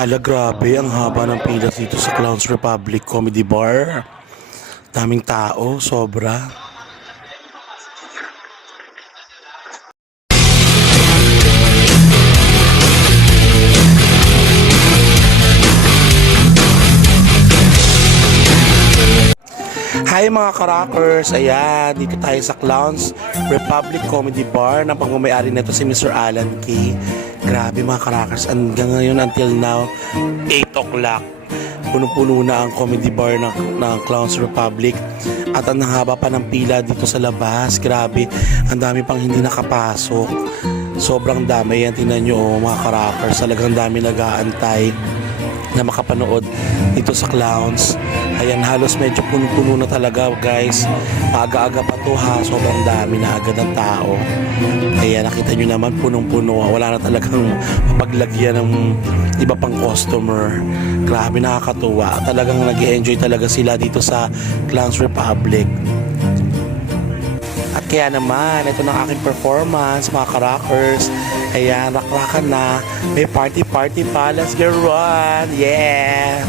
Hala, grabe, ang haba ng pila dito sa Clowns Republic Comedy Bar. Daming tao, sobra. Hi mga karakers! Ayan, dito tayo sa Clowns Republic Comedy Bar na pagmamayari nito si Mr. Alan K. Grabe mga karakers, hanggang ngayon until now, 8 o'clock. Puno-puno na ang comedy bar ng Clowns Republic at ang haba pa ng pila dito sa labas. Grabe, ang dami pang hindi nakapasok. Sobrang dami yan, tingnan nyo mga karakers. Talagang dami nag-aantay na makapanood dito sa Clowns. Ayan, halos medyo puno-puno na talaga guys. Aga-aga pa to ha, sobrang dami na agad ng tao. Ayan, nakita nyo naman punong-puno. Wala na talagang mapaglagyan ng iba pang customer. Grabe, nakakatuwa. Talagang nag-enjoy talaga sila dito sa Clowns Republic. At kaya naman, ito na aking performance mga karakers. Ayan, rakrakan na. May party-party pa. Let's get run! Yeah!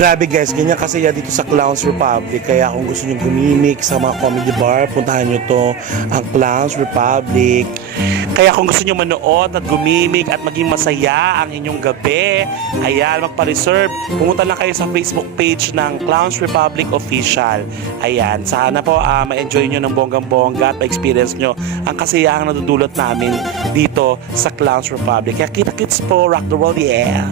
Grabe guys, ganyan kasi dito sa Clowns Republic. Kaya kung gusto nyo gumimik sa mga comedy bar, puntahan nyo to, ang Clowns Republic. Kaya kung gusto nyo manood at gumimik at maging masaya ang inyong gabi, ayan, magpa-reserve. Pumunta lang kayo sa Facebook page ng Clowns Republic Official. Ayan, sana po ma-enjoy nyo ng bonggang-bongga at ma-experience nyo ang kasayahang nadudulot namin dito sa Clowns Republic. Kaya kita-kits po, rock the world, yeah!